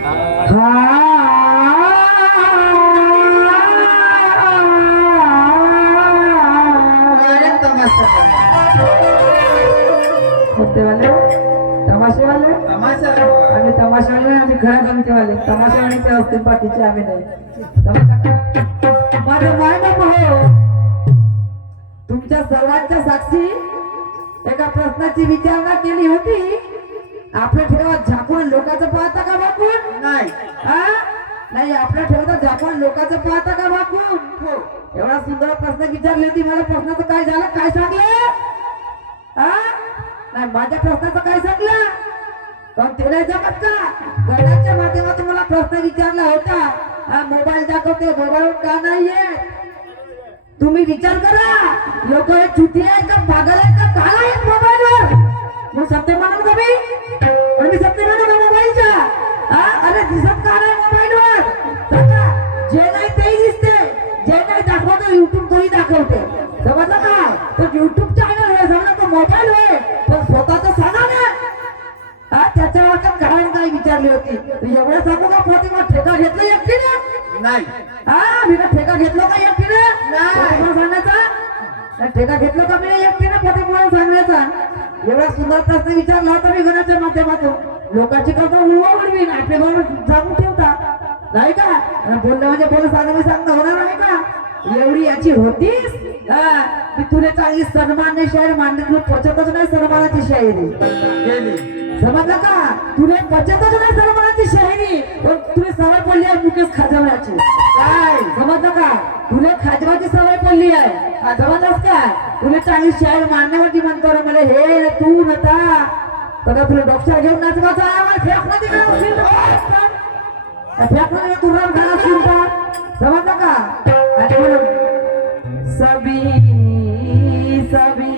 अरे तमाशा वाले तमाशे वाले तमाशा आम्ही तमाशावाले आम्ही खऱ्या गमतीवाले. तमाशावाले ते असतील बाकीचे आम्ही नाही माझं माय बाप हो. तुमच्या सर्वांच्या साक्षी एका प्रश्नाची विचारणा केली होती. आपल्या ठेवत झाकून लोकांचं पाहता का बापून नाही. हा? नाही आपल्या ठेवत झाकून लोकांचं पाहता का वाकून? हो. एवढा सुंदर प्रश्न विचारले ती मला प्रश्नाचं काय झालं काय सांगलं? हा? नाही माझ्या प्रश्नाचं काय सांगलं? पण ते नाही जमत का? घराच्या माध्यमातून मला प्रश्न विचारला होता. हा मोबाईल दाखवते मोबाईल का नाहीये? तुम्ही विचार करा. लोक हे चुती आहेत का पागल आहेत का? काय आहेत मोबाईलवर? मग सत्य म्हणून का मी? पण मी सत्य म्हणून मोबाईलच्या? अरे दिसत का नाही मोबाईलवर काका, जे नाही तेही दिसते. जे नाही दाखवतो युट्यूब तोही दाखवते. समजलं का? तो युट्यूब चॅनल आहे समजा तो मोबाईल आहे पण स्वतःच सांगा ना. हा त्याच्या वाटत कारण काय विचारली होती. तू एवढं सांगू का प्रतिमा ठेका घेतलं एकटीने? नाही. हा मी ठेका घेतलो का एकटीने? नाही. सांगायचा? ठेका घेतलो का मी एकटीने प्रतिमा सांगायचा? एवढा सुंदर प्रश्न विचारला होता मी घराच्या माध्यमातून. लोकांची करता उडवीन आपले बरोबर सांगून ठेवता. नाही का? बोलणं म्हणजे बोल सांगणं सांगणं होणार आहे का? एवढी याची होतीस? मी तुला चांगली सन्मान्य शायर मांडली तुला पचतच नाही सन्मानाची शायरी. समजलं का? तुला पचतच नाही सन्मानाची शायरी. पण तुला सवय पडली आहे मुकेश खाजवण्याची. काय? समजलं का? तुला खाजवाची सवय पडली आहे. समजलंस का? तुला चांगली शायर मांडण्यावरती म्हणतो मला हे तू नता तर तुला डॉक्टर घेऊन फेकमध्ये काय उचलून टाकायचं? त्या फेकमध्ये तू समजलं का? सभी सभी सभी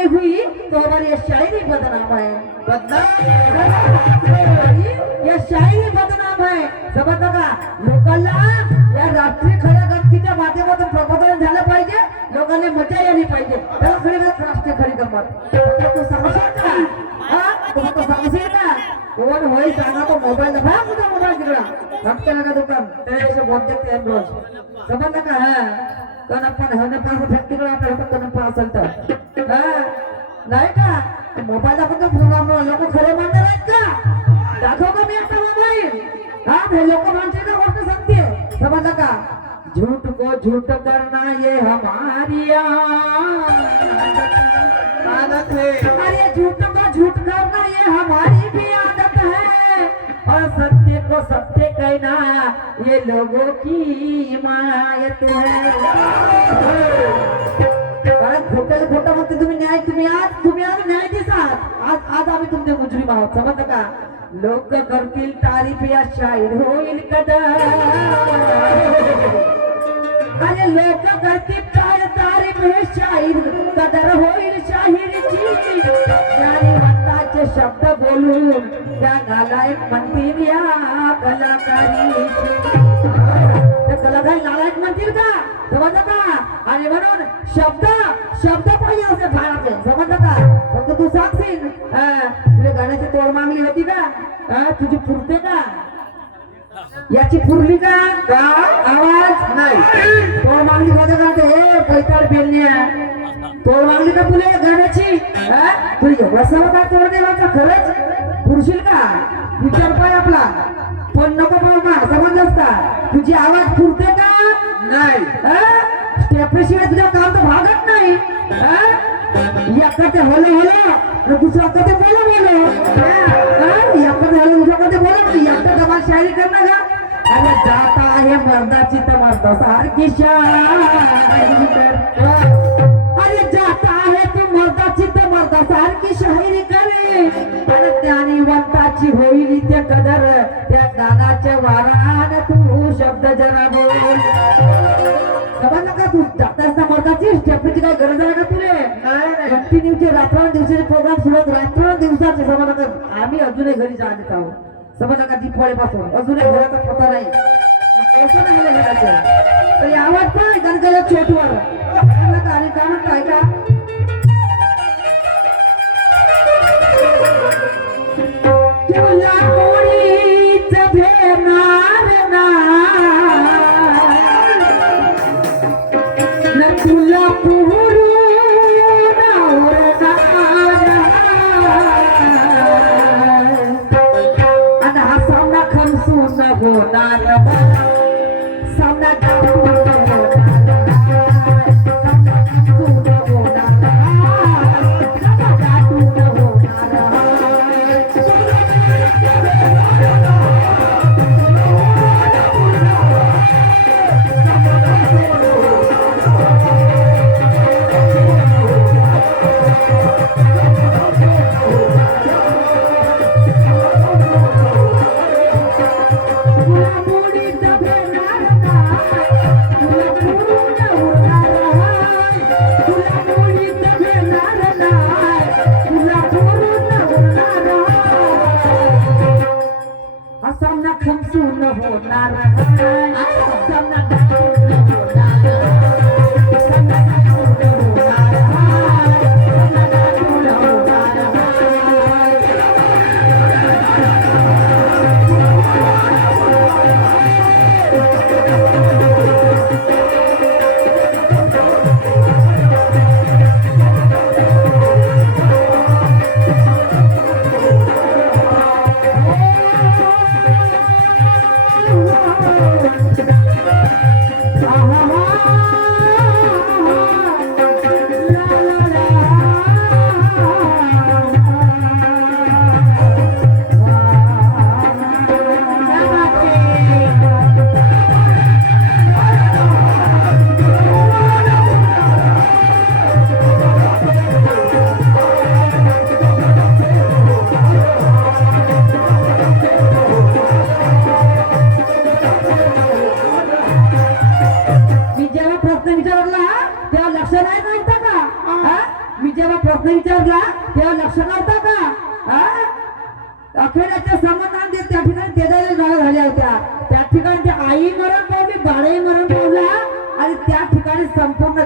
नहीं हुई तो हमारी शायरी बदनाम है। बदनाम या शायरी बदनाम है। समजलं का लोकांना या राष्ट्रीय खऱ्या गमतीच्या माध्यमातून प्रबोधन झालं पाहिजे लोकांनी मजा यायला पाहिजे त्याला खरी गंमत राष्ट्रीय खरी गमत तू सांगशील का हा? तू सांगशील का कोण होईल सांगा तो मोबाईल भाग तुझा मोबाईल तिकडा फक्त नका दुकान त्याच्यापेक्षा बोलते ते रोज समजलं का हा कण पण हन पास फॅक्टरीकडे आपल्या हातात कण पास असेल तर हा नाही का मोबाईल दाखवतो फ़ोन लोक खरे मानणार आहेत का दाखव का मी आता मोबाईल हा हे लोक मानते का गोष्ट सांगते समजलं का झूठ को झूठ करना ये हमारी आदत है अरे झूठ को झूठ करना ये हमारी भी आदत है असत्य सत्य को सत्य कहना ये लोगों की हिमायत है। कारण खोट्याला खोटं म्हणते तुम्ही न्याय तुम्ही आज तुम्ही आज न्याय दिसात आज आज आम्ही तुमचे गुजरी आहोत समजलं का? लोक करतील तारीफ या शाहीर होईल कदर. अरे लोक करतील काय तारीफ हे शाहीर कदर होईल शाहीरची. ज्याने शब्द बोलून त्या नालायक म्हणतील या कलाकारीचे. ते कलाकार नालायक म्हणतील का? समजलं का? आणि म्हणून शब्द शब्द पाहिजे असे भारातले समजलं का? फक्त तू सांगशील? तुझ्या गाण्याची तोड मागली होती का? तुझी पुरते का? याची पुरली का? आवाज नाही. तोड मागली मध्ये गाते हे पैताळ बेलण्या तोड मागली का तुला गाण्याची? हा? तुला एवढा तोड देवाचा? खरंच? पुरशील का? विचार पाय आपला. पण नको बाबा समजलंस का तुझी आवाज पुरते का? नाही. स्टेपशिवाय तुझ्या काम तर भागत नाही. हा? एका ते होलं दुसरा कधी बोला बोलो एका ते हलं दुसरा कधी बोला एकटा दबा शायरी करणार का अरे जाता है आहे मर्दाची तर मर्दा सारखी शायरी कर. ज्ञानीवंताची होईल ते कदर. त्या ज्ञानाच्या वारान तू शब्द जरा बोल. समजलं का तू. असता मर्दाची स्टेपची काय गरज आहे का तुले? कंटिन्यूचे रात्र दिवसाचे प्रोग्राम सुरू रात्र दिवसाचे समजलं का आम्ही अजूनही घरी जात आहोत. समजलं का दीपावलीपासून अजूनही घराचा पत्ता नाही. पैसे नाही घराचे. तरी आवाज पण गणगल्या छोटवर? आणि काय म्हणताय का? तुला कोणीच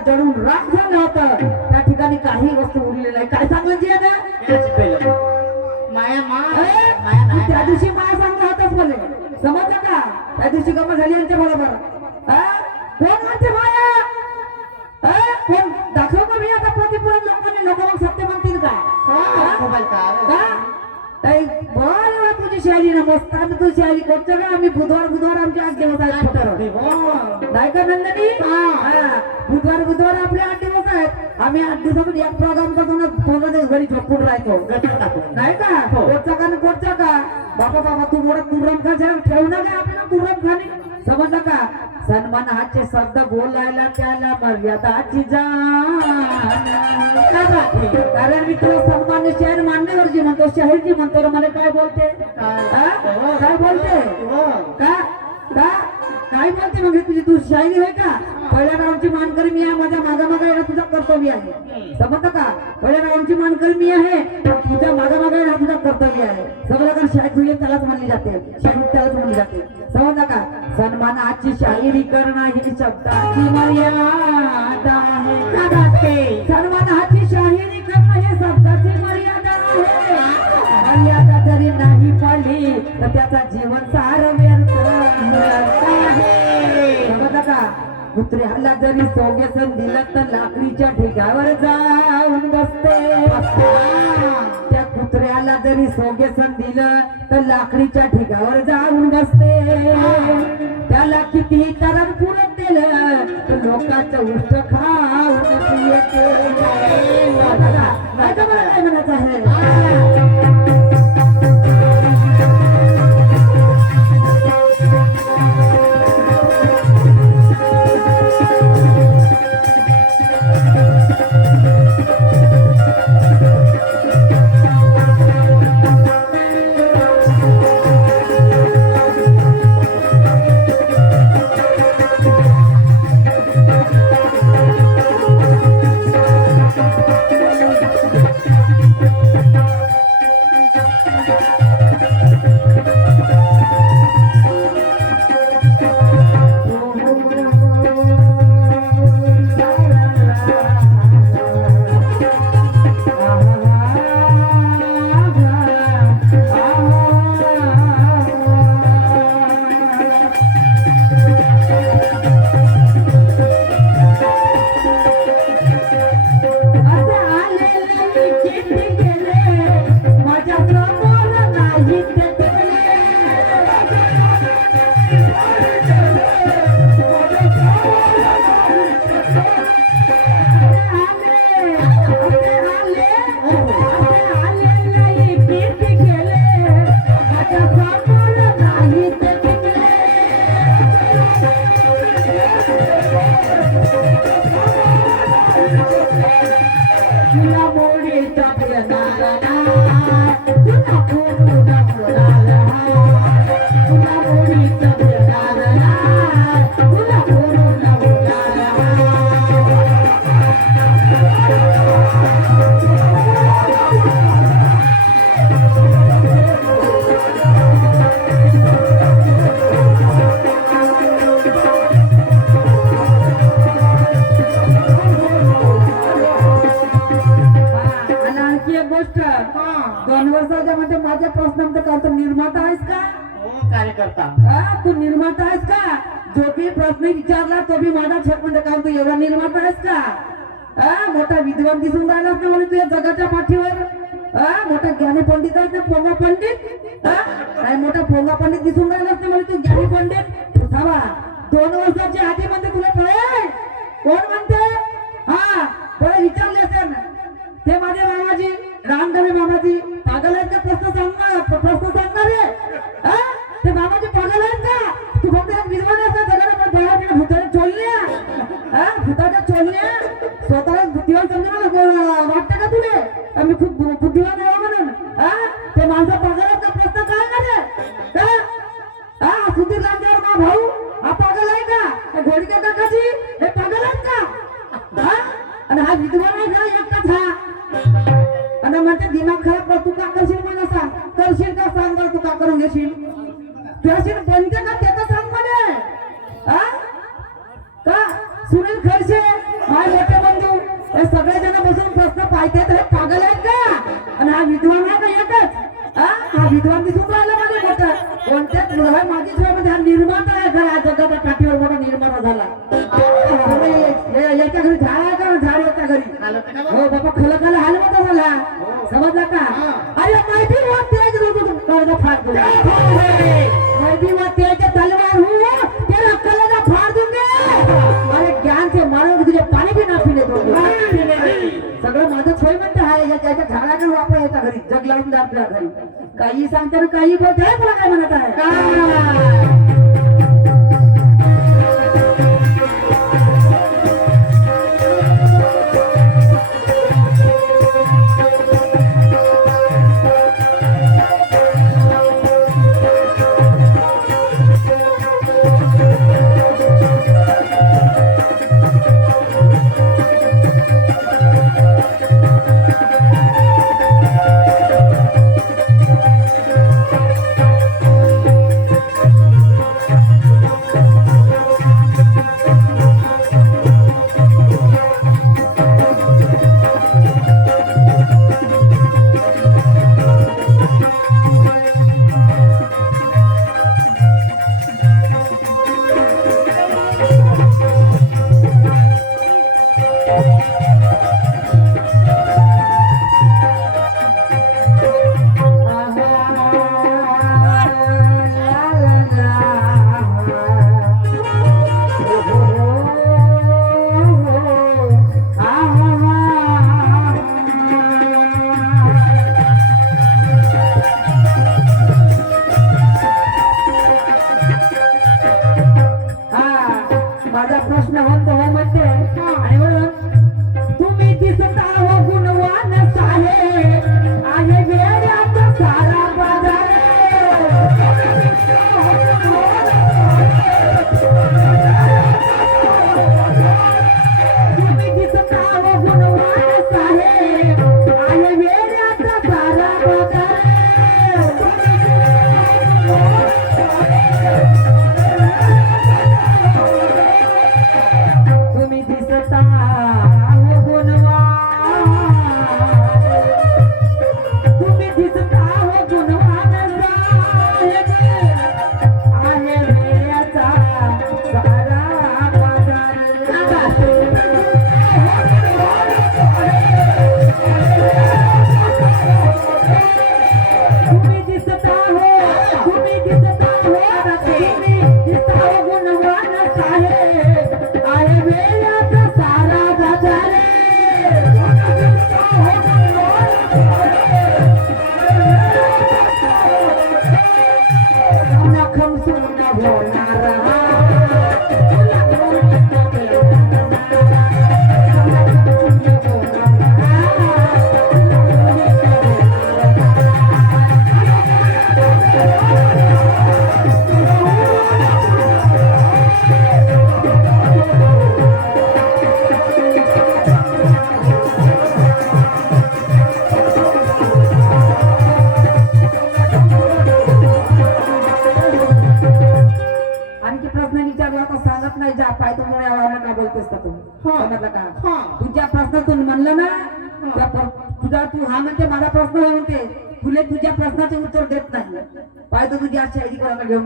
जळून राख झालं होतं. त्या ठिकाणी काही वस्तू उरलेली नाही काय सांगलं जी माया मा माया त्या दिवशी मला सांगला होताच बोले समजलं का? त्या दिवशी गमत झाली यांच्या बरोबर. हा? कोण म्हणते माया? हा? कोण? दाखव का मी आता प्रतिपुरण लोकांनी लोक मग सत्य म्हणतील का? हा? मोबाईल का का? ताई, बरं बा तुझी शैली ना मस्त आम्ही तुझी शैली करतो का आम्ही बुधवार बुधवार आमचे आठ दिवस आहेत फक्त. नाही का नंदनी. बुधवार बुधवार आपले आठ दिवस आहेत आम्ही आठ दिवसातून एक प्रोग्राम करतो ना पूर्ण दिवस घरी झोपून राहतो नाही का. कोटचा का कोटचा का बाबा बाबा तू मोठा कुर्रम खा ठेवू नका आपल्याला कुर्रम खाणे समजलं का सन्मानाचे शब्द बोलायला त्याला मर्यादाची जाण कारण मी तुला मान्यवरची म्हणतो शहरची म्हणतो मला काय बोलते? काय? बोलते? का? का काय बोलते मग? ही तुझी तू शायरी होय का? पहिल्या राऊंडची मानकरी मी आहे माझ्या मागा मागा येणं तुझं कर्तव्य आहे. समजतं का? पहिल्या राऊंडची मानकरी मी आहे तुझ्या मागा मागा येणं तुझं कर्तव्य आहे. समजलं का शाळेत तुझी त्यालाच म्हणली जाते. शाळेत त्यालाच म्हणली जाते. समजलं का? सन्मानाची शाहिरी करणं ही शब्दाची मर्यादा आहे. का? सन्मानाची शाहिरी करणं हे शब्दाची मर्यादा आहे. नाही पाळली तर त्याचा जीवन सार व्यर्थ आहे. का कुत्र्याला जरी सोगेसन दिलं तर लाकडीच्या ठिकावर जाऊन बसते. त्या कुत्र्याला जरी सोगेसन दिलं तर लाकडीच्या ठिकावर जाऊन बसते. त्याला किती तरण पुरत दिलं तर लोकांचं उष्ट खाऊन येते だ विचारला तो बी माझा छक म्हणजे काम तू एवढा निर्माता आहेस का? हा, मोठा विद्वान दिसून राहिला असं म्हणे तुझ्या जगाच्या पाठीवर. हा, मोठा ज्ञानी पंडित आहे ना पोंगा पंडित? हा? काय मोठा पोंगा पंडित दिसून राहिला असं म्हणे तू ज्ञानी पंडित? थांबा. दोन वर्षाची आधी म्हणते तुला कळेल कोण म्हणते? हा बरं विचारले असेल? ते माझे मामाजी रामदेवी मामाजी पागल आहेत का? प्रश्न सांगणार प्रश्न सांगणार. आहे हा? ते मामाजी पागल आहेत का? तू फक्त एक विद्वान आहेस का जगाला पण भयावह भूताने चोलल्या. हा? भूताच्या चोलल्या. स्वतःला बुद्धिवान समजून वाटतं का तुले? आम्ही खूप बु- बुद्धिवान आहे हो म्हणून. हा? ते माणसं याच्या घरी झाड का झाड याच्या घरी? हो बाबा खल खल हाल मोठा झाला समजला का? अरे माहिती वा तेज रोज कर्ज फाड माहिती वा तेज तलवार हूँ तेरा कलेजा फाड़ दूंगे अरे ज्ञान से मारोगे तुझे पाणी भी ना पिणे दूंगे सगळं माझं छोय म्हणतं आहे त्याच्या झाडाकडे वापर याच्या घरी. जग लावून द्या आपल्या घरी. काही सांगते काही बोलते हे मला काय म्हणत आहे? なるほど。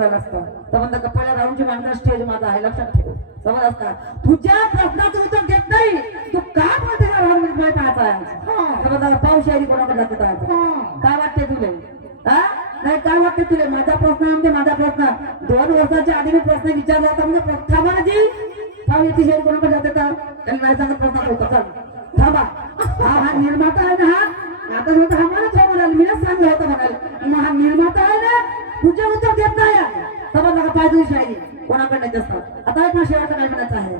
आला असता. समजलं का पहिल्या राऊंडची मांडणं स्टेज माझा आहे. लक्षात ठेव. समजलं का तुझ्या प्रश्नाचं उत्तर देत नाही. तू का बोलते का राऊंडमध्ये? पाहत आहे. समजलं का पाऊस शायरी कोणाकडे जाते काय वाटते तुले? हा नाही काय वाटते तुले? माझा प्रश्न म्हणजे माझा प्रश्न. दोन वर्षाच्या आधी मी प्रश्न विचारला होता म्हणजे थांबा जी पाहू येते शेअर कोणाकडे जाते तर? त्यांनी नाही सांगत प्रश्न होता. चल. थांबा. हा हा निर्माता आहे ना हा? आता हा म्हणाल मीच सांगलं होतं म्हणाल हा निर्माता आहे ना तुझे उत्तर देत नाही आहे. समजलं का पाय तुझी शायरी. कोणाकडे देत असतात आता एक माझ्या शेवटचं काय म्हणायचं आहे?